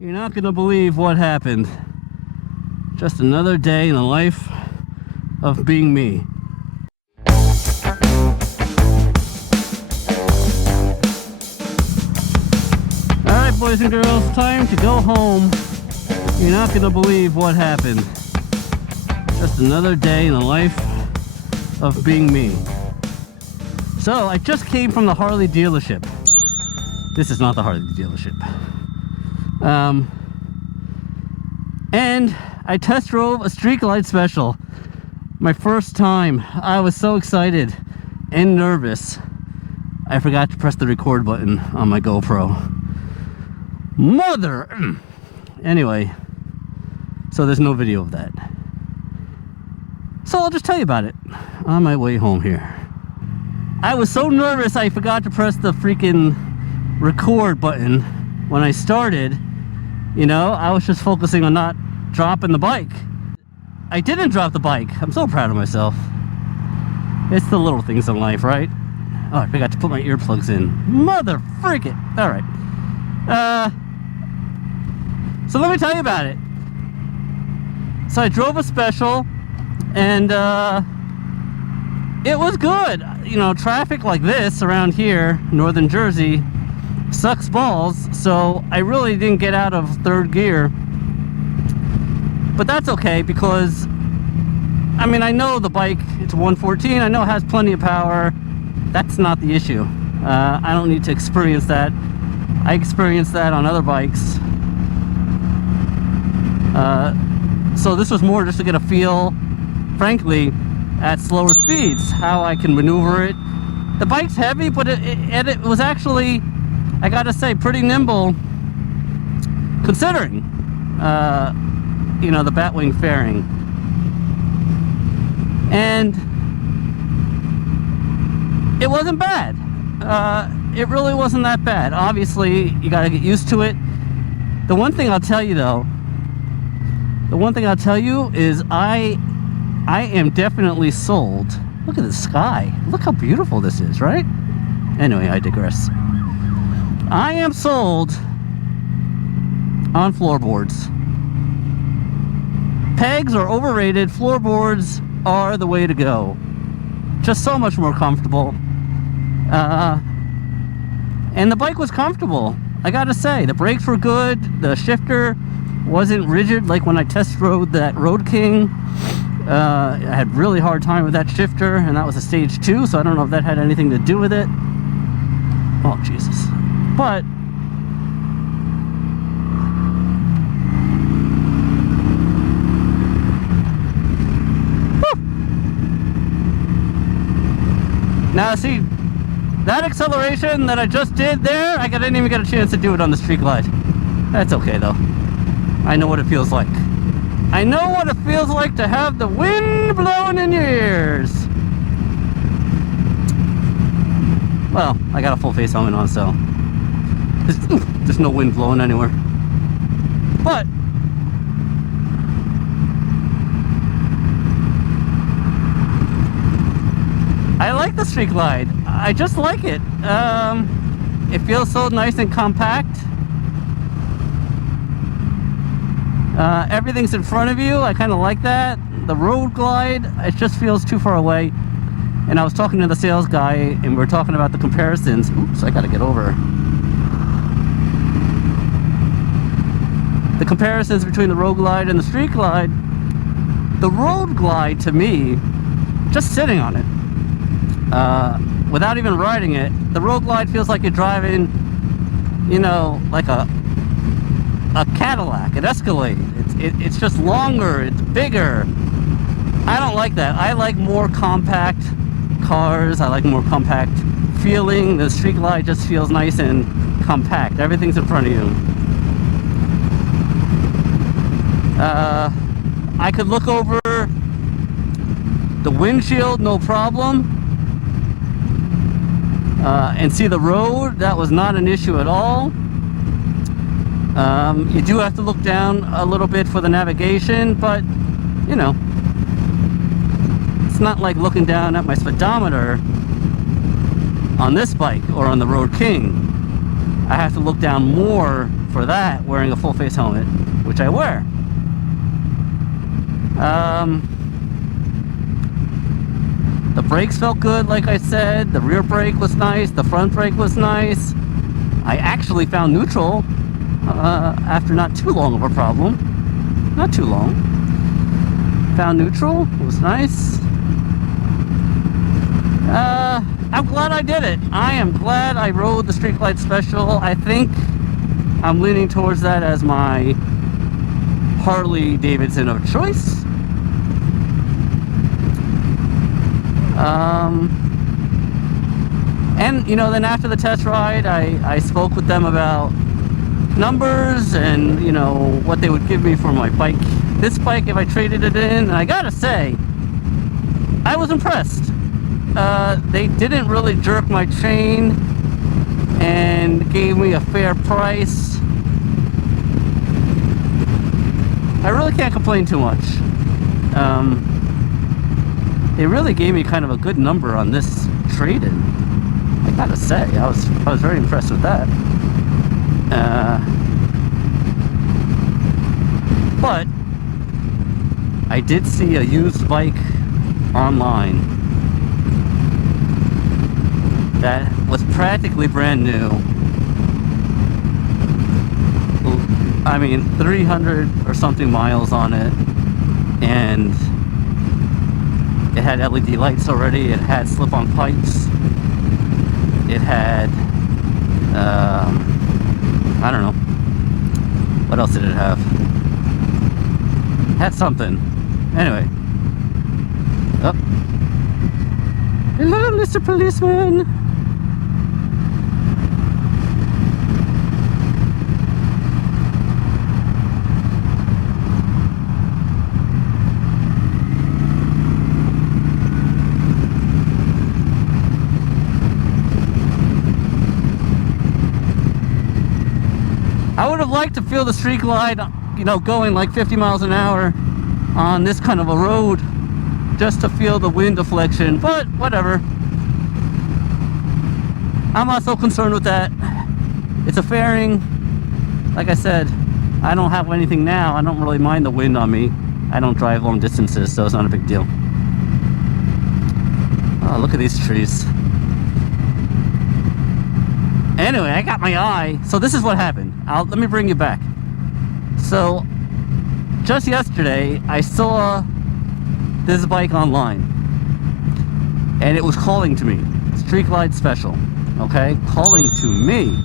You're not gonna believe what happened. Just another day in the life of being me. Alright, boys and girls, time to go home. You're not gonna believe what happened. Just another day in the life of being me. So, I just came from the Harley dealership. This is not the Harley dealership. And I test drove a streetglide special. My first time. I was so excited and nervous. I forgot to press the record button on my GoPro. Mother! Anyway, so there's no video of that. So I'll just tell you about it on my way home here. I was so nervous I forgot to press the freaking record button when I started. You know, I was just focusing on not dropping the bike. I didn't drop the bike. I'm so proud of myself. It's the little things in life, right? Oh, I forgot to put my earplugs in. Mother freaking. All right. So let me tell you about it. So I drove a special, and it was good. You know, traffic like this around here, northern Jersey, sucks balls, so I really didn't get out of third gear. But that's okay, because I mean, I know the bike, it's 114, I know it has plenty of power. That's not the issue. I don't need to experience that. I experienced that on other bikes. So this was more just to get a feel, frankly, at slower speeds, how I can maneuver it. The bike's heavy, but it was actually, I gotta say, pretty nimble, considering, you know, the Batwing fairing. And it wasn't bad. It really wasn't that bad. Obviously, you gotta get used to it. The one thing I'll tell you, though, is I am definitely sold. Look at the sky. Look how beautiful this is, right? Anyway, I digress. I am sold on floorboards. Pegs are overrated. Floorboards are the way to go. Just so much more comfortable. And the bike was comfortable. I gotta say, the brakes were good. The shifter wasn't rigid like when I test rode that Road King. I had really hard time with that shifter, and that was a stage 2, so I don't know if that had anything to do with it. Oh, Jesus. But now, see, that acceleration that I just did there, I didn't even get a chance to do it on the streetglide. That's okay, though. I know what it feels like. I know what it feels like to have the wind blowing in your ears. Well, I got a full face helmet on, so there's no wind blowing anywhere. But I like the streetglide. I just like it. It feels so nice and compact. Everything's in front of you. I kind of like that. The road glide, it just feels too far away. And I was talking to the sales guy, and we were talking about the comparisons. Oops, I gotta get over. The comparisons between the road glide and the street glide. The road glide, to me, just sitting on it, without even riding it, the road glide feels like you're driving, you know, like a Cadillac, an Escalade. It's just longer, it's bigger. I don't like that. I like more compact cars. I like more compact feeling. The street glide just feels nice and compact. Everything's in front of you. I could look over the windshield, no problem, and see the road. That was not an issue at all. You do have to look down a little bit for the navigation, but, you know, it's not like looking down at my speedometer on this bike or on the Road King. I have to look down more for that wearing a full face helmet, which I wear. The brakes felt good, like I said. The rear brake was nice. The front brake was nice. I actually found neutral after not too long of a problem. Not too long. Found neutral. It was nice. I'm glad I did it. I am glad I rode the Street Glide Special. I think I'm leaning towards that as my Harley Davidson of choice. And you know, then after the test ride, I spoke with them about numbers and, you know, what they would give me for my bike, this bike, if I traded it in. And I gotta say, I was impressed. They didn't really jerk my chain and gave me a fair price. I really can't complain too much. They really gave me kind of a good number on this trade-in. I gotta say, I was very impressed with that. But I did see a used bike online that was practically brand new. I mean, 300 or something miles on it, and it had LED lights already. It had slip-on pipes. It had, I don't know. What else did it have? It had something. Anyway. Oh. Hello, Mr. Policeman. I would have liked to feel the Street Glide, you know, going like 50 miles an hour on this kind of a road, just to feel the wind deflection, but whatever. I'm not so concerned with that. It's a fairing. Like I said, I don't have anything now. I don't really mind the wind on me. I don't drive long distances, so it's not a big deal. Oh, look at these trees. Anyway, I got my eye. So this is what happened. Let me bring you back. So just yesterday, I saw this bike online, and it was calling to me. Street Glide Special, okay? Calling to me.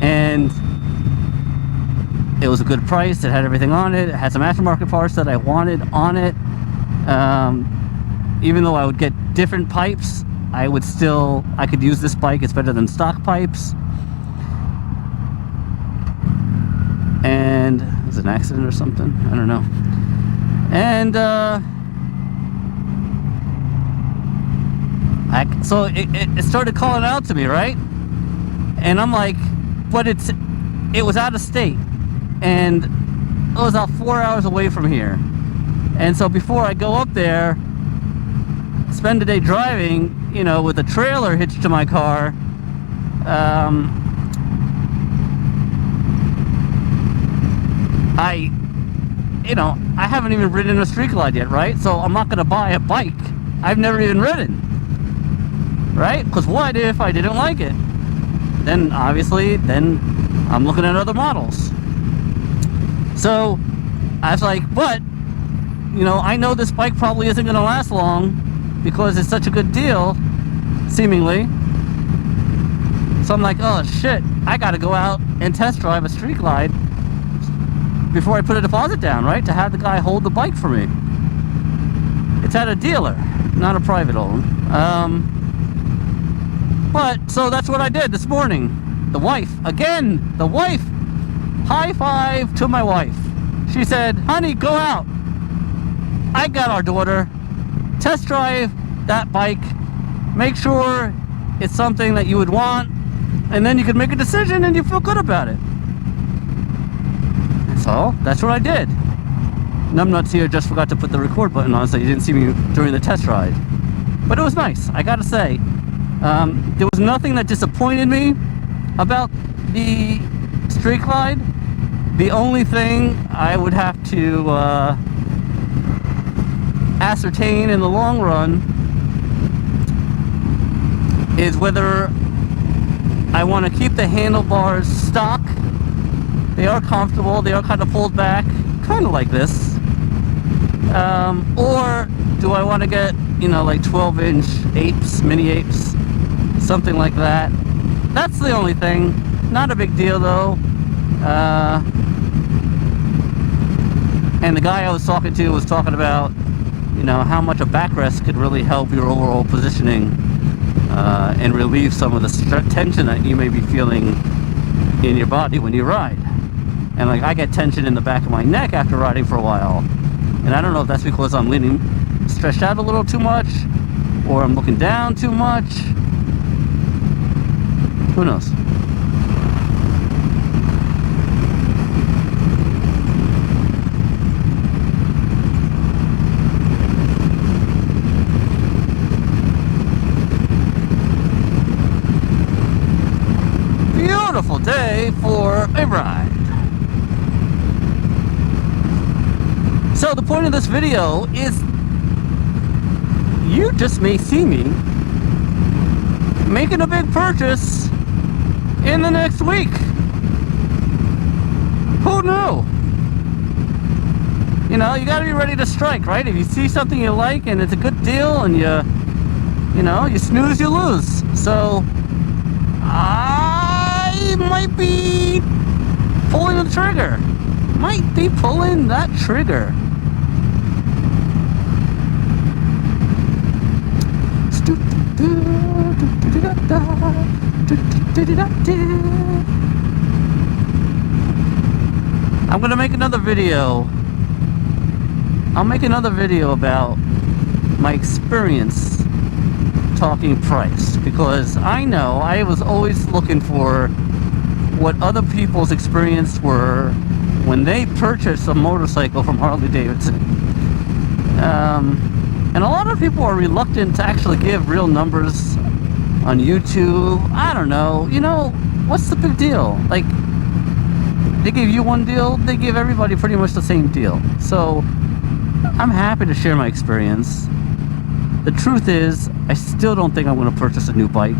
And it was a good price. It had everything on it. It had some aftermarket parts that I wanted on it. Even though I would get different pipes, I could use this bike. It's better than stock pipes. And was it an accident or something? I don't know. And so it started calling out to me, right? And I'm like, but it was out of state, and it was about 4 hours away from here. And so before I go up there, spend the day driving, you know, with a trailer hitched to my car, I haven't even ridden a Street Glide yet, right? So I'm not going to buy a bike I've never even ridden, right? Because what if I didn't like it? Then obviously, I'm looking at other models. So I was like, but, you know, I know this bike probably isn't going to last long because it's such a good deal, seemingly. So I'm like, oh shit, I got to go out and test drive a Street Glide before I put a deposit down, right? To have the guy hold the bike for me. It's at a dealer, not a private own. But, so that's what I did this morning. The wife, high five to my wife. She said, honey, go out. I got our daughter. Test drive that bike. Make sure it's something that you would want, and then you can make a decision and you feel good about it. So that's what I did. Numbnuts here just forgot to put the record button on, so you didn't see me during the test ride. But it was nice, I gotta say. There was nothing that disappointed me about the Street Glide, the only thing I would have to ascertain in the long run is whether I want to keep the handlebars stock. They are comfortable, they are kind of pulled back, kind of like this. Or do I want to get, you know, like 12-inch apes, mini apes, something like that. That's the only thing. Not a big deal though. And the guy I was talking to was talking about, you know, how much a backrest could really help your overall positioning and relieve some of the tension that you may be feeling in your body when you ride. And like, I get tension in the back of my neck after riding for a while, and I don't know if that's because I'm leaning stretched out a little too much, or I'm looking down too much. Who knows? Beautiful day for a ride. So the point of this video is you just may see me making a big purchase in the next week. Who knew? You know, you gotta be ready to strike, right? If you see something you like and it's a good deal and you know, you snooze, you lose. So I might be pulling the trigger. Might be pulling that trigger. I'm gonna make another video. I'll make another video about my experience talking price, because I know I was always looking for what other people's experience were when they purchased a motorcycle from Harley-Davidson. And a lot of people are reluctant to actually give real numbers on YouTube. I don't know, you know, what's the big deal? Like, they give you one deal, they give everybody pretty much the same deal. So I'm happy to share my experience. The truth is, I still don't think I'm going to purchase a new bike.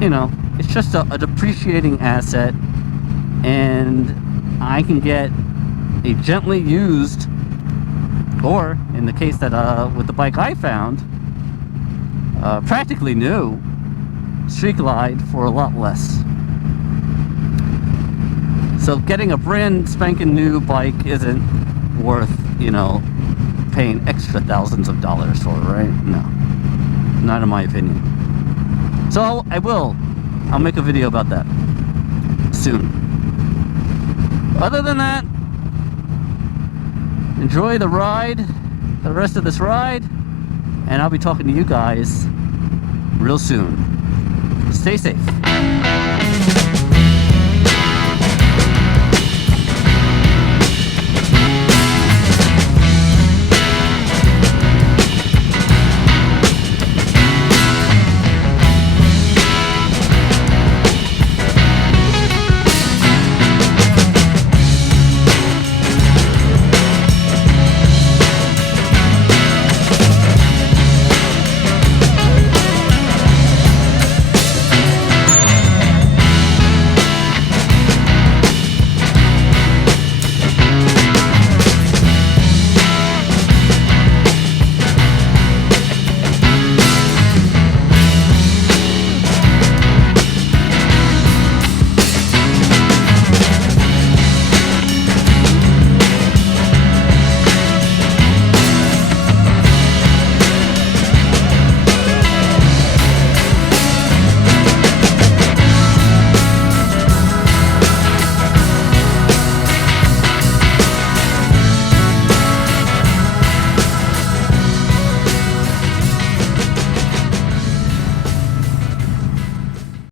You know, it's just a depreciating asset, and I can get a gently used, or in the case that with the bike I found, practically new Street Glide for a lot less. So getting a brand spanking new bike isn't worth, you know, paying extra thousands of dollars for, right? No, not in my opinion. So I'll make a video about that soon. Other than that, enjoy the ride, the rest of this ride, and I'll be talking to you guys real soon. Stay safe.